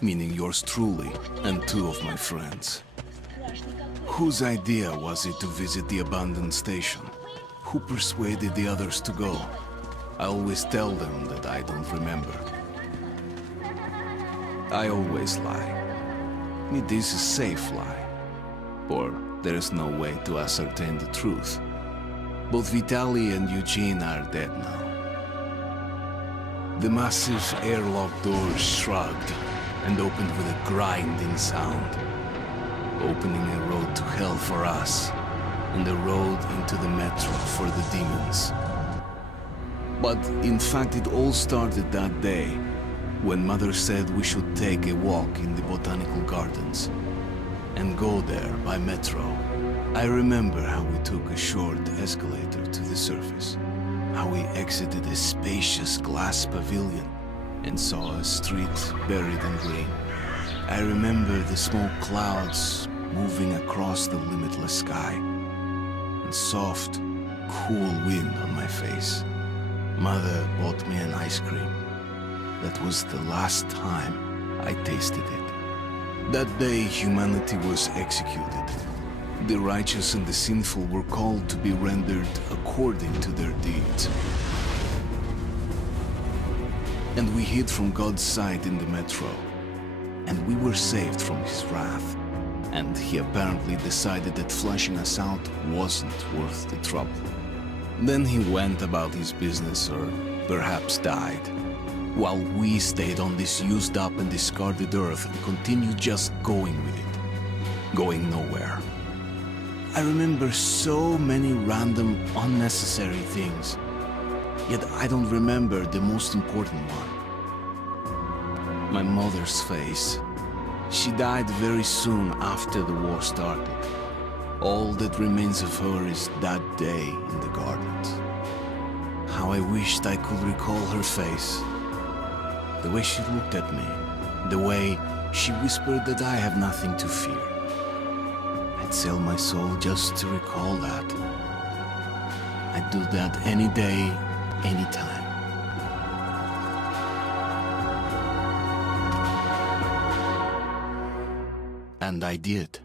meaning yours truly and two of my friends. Whose idea was it to visit the abandoned station? Who persuaded the others to go? I always tell them that I don't remember. I always lie. It is a safe lie, or there is no way to ascertain the truth. Both Vitaly and Eugene are dead now. The massive airlock doors shrugged and opened with a grinding sound, opening a road to hell for us and a road into the metro for the demons. But in fact, it all started that day when Mother said we should take a walk in the botanical gardens and go there by metro. I remember how we took a short escalator to the surface, how we exited a spacious glass pavilion and saw a street buried in green. I remember the smoke clouds moving across the limitless sky and soft, cool wind on my face. Mother bought me an ice cream. That was the last time I tasted it. That day, humanity was executed. The righteous and the sinful were called to be rendered according to their deeds. And we hid from God's sight in the metro. And we were saved from his wrath. And he apparently decided that fleshing us out wasn't worth the trouble. Then he went about his business, or perhaps died, while we stayed on this used up and discarded earth and continued just going with it, going nowhere. I remember so many random, unnecessary things, yet I don't remember the most important one. My mother's face. She died very soon after the war started. All that remains of her is that day in the gardens. How I wished I could recall her face. The way she looked at me. The way she whispered that I have nothing to fear. I'd sell my soul just to recall that. I'd do that any day, any time. And I did.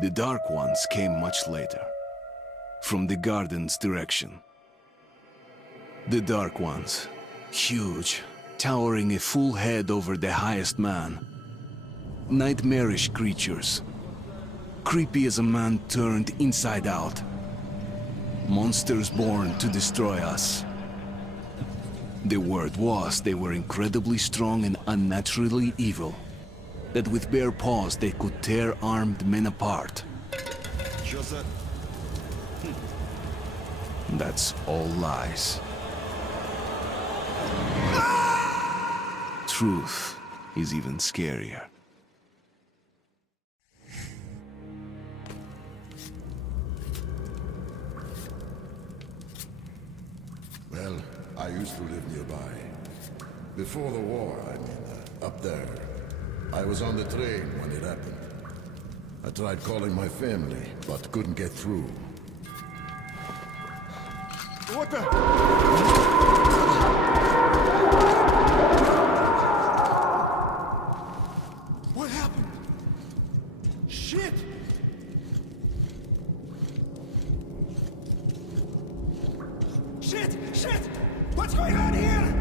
The Dark Ones came much later, from the garden's direction. The Dark Ones, huge, towering a full head over the highest man. Nightmarish creatures, creepy as a man turned inside out. Monsters born to destroy us. The word was they were incredibly strong and unnaturally evil. That with bare paws they could tear armed men apart. That's all lies. Truth is even scarier. Well, I used to live nearby. Before the war, I mean, up there. I was on the train when it happened. I tried calling my family, but couldn't get through. What the? What happened? Shit! Shit! Shit! What's going on here?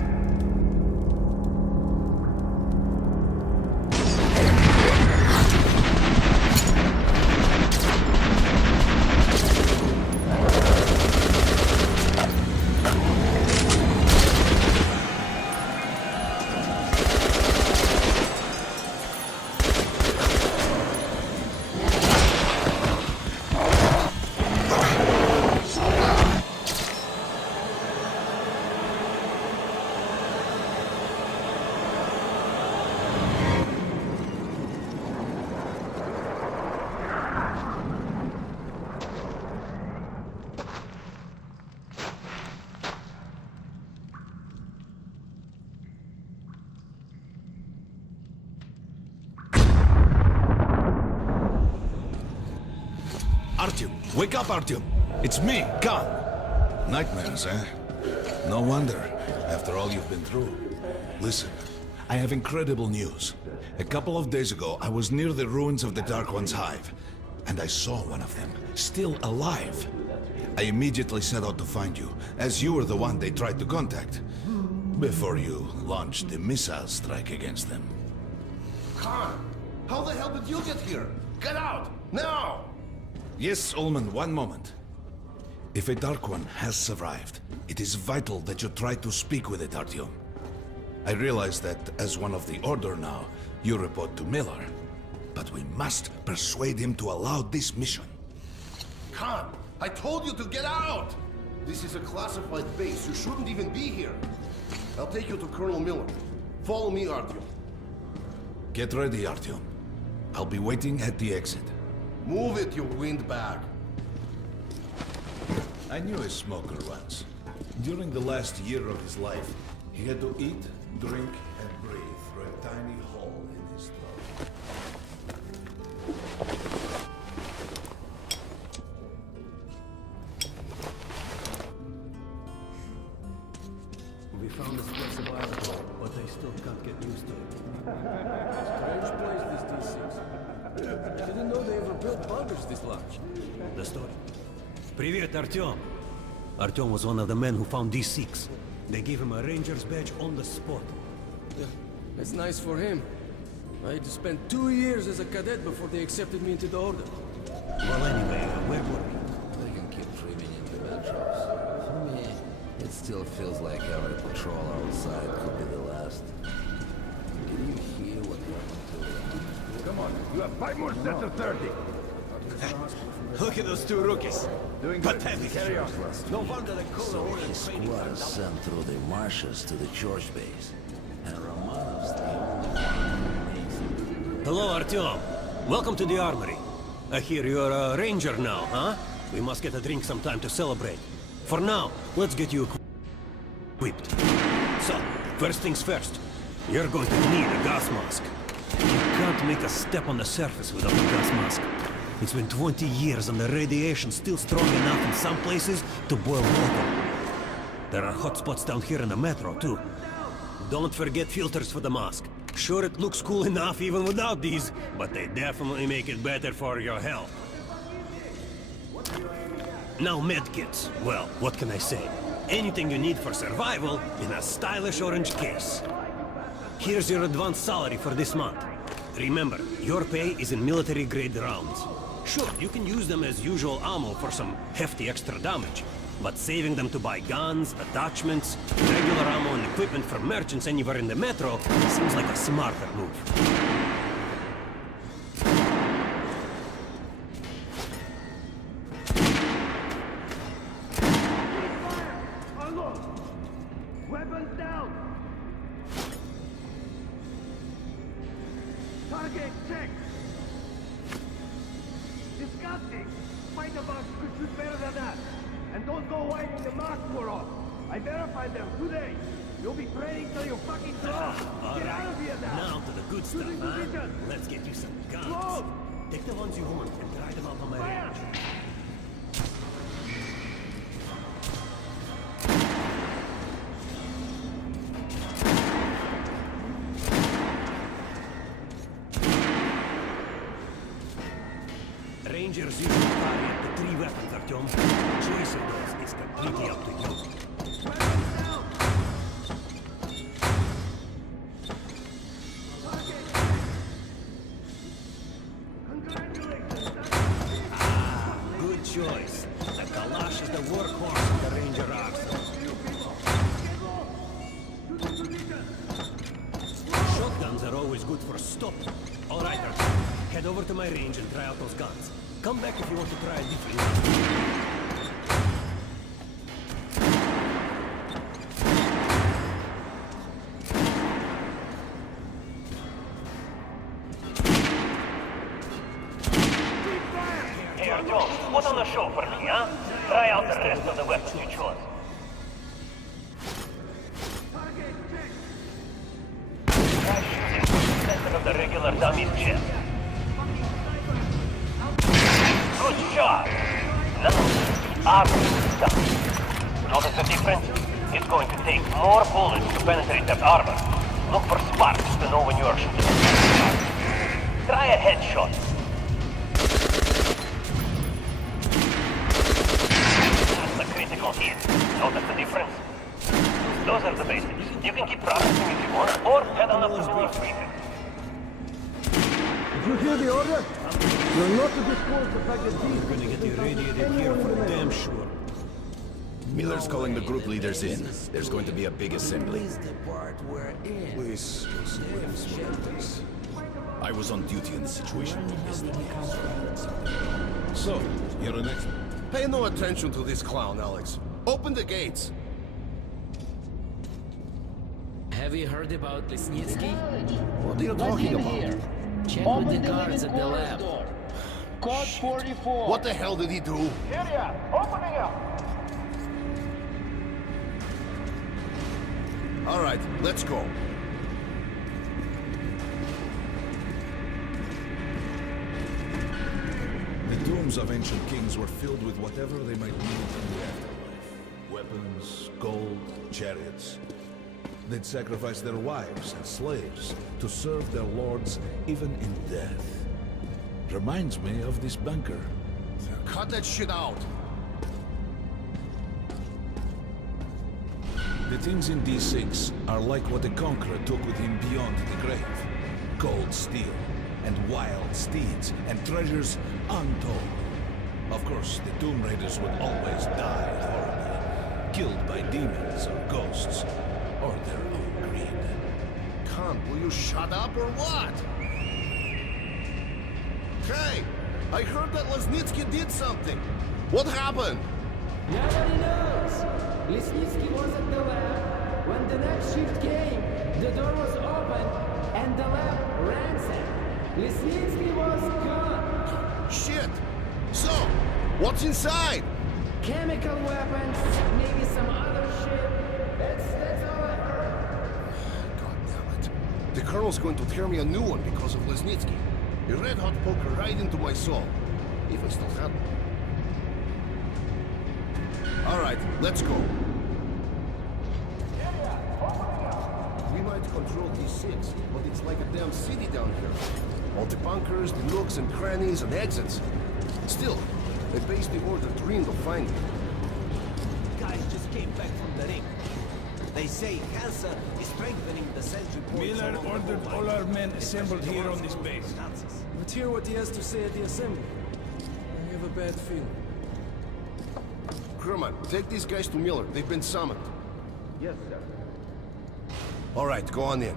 Artyom! Wake up, Artyom! It's me, Khan! Nightmares, eh? No wonder, after all you've been through. Listen, I have incredible news. A couple of days ago, I was near the ruins of the Dark One's hive, and I saw one of them, still alive. I immediately set out to find you, as you were the one they tried to contact, before you launched the missile strike against them. Khan, how the hell did you get here? Get out, now! Yes, Ullman, one moment. If a Dark One has survived, it is vital that you try to speak with it, Artyom. I realize that as one of the Order now, you report to Miller. But we must persuade him to allow this mission. Khan, I told you to get out! This is a classified base. You shouldn't even be here. I'll take you to Colonel Miller. Follow me, Artyom. Get ready, Artyom. I'll be waiting at the exit. Move it, you windbag. I knew a smoker once. During the last year of his life, he had to eat, drink, and breathe through a tiny hole in his throat. We found this place a while ago, but I still can't get used to it. Strange place, this D6. Didn't know they ever built bunkers this large. The story. Привет, Artyom. Artyom was one of the men who found D6. They gave him a ranger's badge on the spot. Yeah, that's nice for him. I had to spend 2 years as a cadet before they accepted me into the order. Well, anyway, where were we? They can keep dreaming in the metros. For me, it still feels like every patrol outside could be the last. Can you hear what happened to them? Come on, you have 5 more sets of 30. Look at those two rookies. Doing good. Pathetic. Carry on. No wonder the So colonel his squad is sent through the marshes to the church base. And Romanov's the only one who makes it. Hello, Artyom. Welcome to the armory. I hear you're a ranger now, huh? We must get a drink sometime to celebrate. For now, let's get you equipped. So, first things first. You're going to need a gas mask. You can't make a step on the surface without a gas mask. It's been 20 years and the radiation's still strong enough in some places to boil water. There are hot spots down here in the metro, too. Don't forget filters for the mask. Sure, it looks cool enough even without these, but they definitely make it better for your health. Now medkits. Well, what can I say? Anything you need for survival in a stylish orange case. Here's your advance salary for this month. Remember, your pay is in military-grade rounds. Sure, you can use them as usual ammo for some hefty extra damage, but saving them to buy guns, attachments, regular ammo and equipment for merchants anywhere in the metro seems like a smarter move. Weapons down! Target check! Disgusting! Find a box could shoot better than that! And don't go wiping the marks we're off! I verified them today! You'll be praying till you fucking throw! Get out of here now! Now to the good stuff, Shooting huh? position. Let's get you some guns. Close! Take the ones you want and try them out on my Fire! range. Rangers usually carry up to 3 weapons, Artyom. Choice of those is completely up to you. Weapons down! Target! Congratulations! Good choice. The Kalash is the workhorse of the Ranger arsenal. Shotguns are always good for stopping. All right, Artyom. Head over to my range and try out those guns. Come back if you want to try a different one. Hey, Artyom, put on the show for me, huh? Try out the rest of the weapons you chose. Try shooting from the center of the regular dummy's chest. Good Good job. Now, armor stuff. Notice the difference? It's going to take more bullets to penetrate that armor. Look for sparks to know when you are shooting. Try a headshot. That's a critical hit. Notice the difference? Those are the basics. You can keep practicing if you want, or head on up to Miller's briefing. Did you hear the order? You're not to disclose the fact that these... We're gonna get you radiated here for damn sure. Miller's calling the group leaders in. There's going to be a big assembly. Please, I was on duty in the situation. so, you're an expert. Pay no attention to this clown, Alex. Open the gates. Have you heard about Lesnitsky? What are you talking about? Check with the guards at the lab. Code 44. What the hell did he do? Area, opening up. All right, let's go. The tombs of ancient kings were filled with whatever they might need in the afterlife. Weapons, gold, chariots. They'd sacrifice their wives and slaves to serve their lords even in death. Reminds me of this bunker. Cut that shit out. The things in D6 are like what the Conqueror took with him beyond the grave. Gold steel, and wild steeds, and treasures untold. Of course, the Tomb Raiders would always die horribly, killed by demons or ghosts, or their own greed. Khan, will you shut up or what? Hey, I heard that Lesnitsky did something. What happened? Nobody knows. Lesnitsky was at the lab. When the night shift came, the door was open and the lab ransacked. Lesnitsky was gone. Shit. So, what's inside? Chemical weapons, maybe some other shit. That's all I heard. God damn it. The Colonel's going to tear me a new one because of Lesnitsky. A red-hot poker right into my soul. If I still have one. All right, let's go. We might control D6, but it's like a damn city down here. All the bunkers, the nooks and crannies and exits. Still, they based the order dreamed of finding it. Guys just came back from the ring. They say Hansa is strengthening the sentry points. Miller ordered all our men assembled here on this base. Let's hear what he has to say at the assembly. I have a bad feeling. Kerman, take these guys to Miller. They've been summoned. Yes, sir. All right, go on in.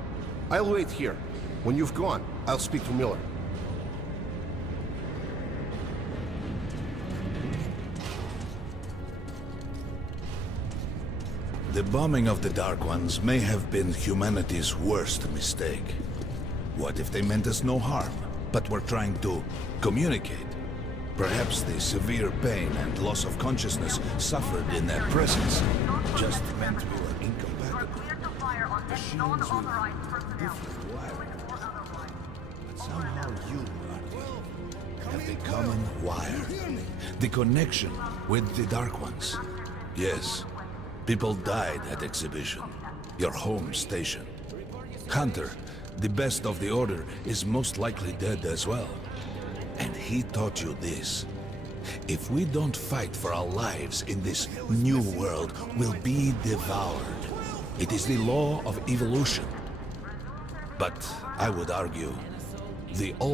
I'll wait here. When you've gone, I'll speak to Miller. The bombing of the Dark Ones may have been humanity's worst mistake. What if they meant us no harm, but were trying to communicate? Perhaps the severe pain and loss of consciousness suffered in their presence just meant we were incompatible. Machines with different wiring. But somehow you, Artyom, have the common wire. The connection with the Dark Ones. Yes, people died at Exhibition, your home station. Hunter, the best of the Order, is most likely dead as well. And he taught you this. If we don't fight for our lives in this new world, we'll be devoured. It is the law of evolution. But I would argue, the old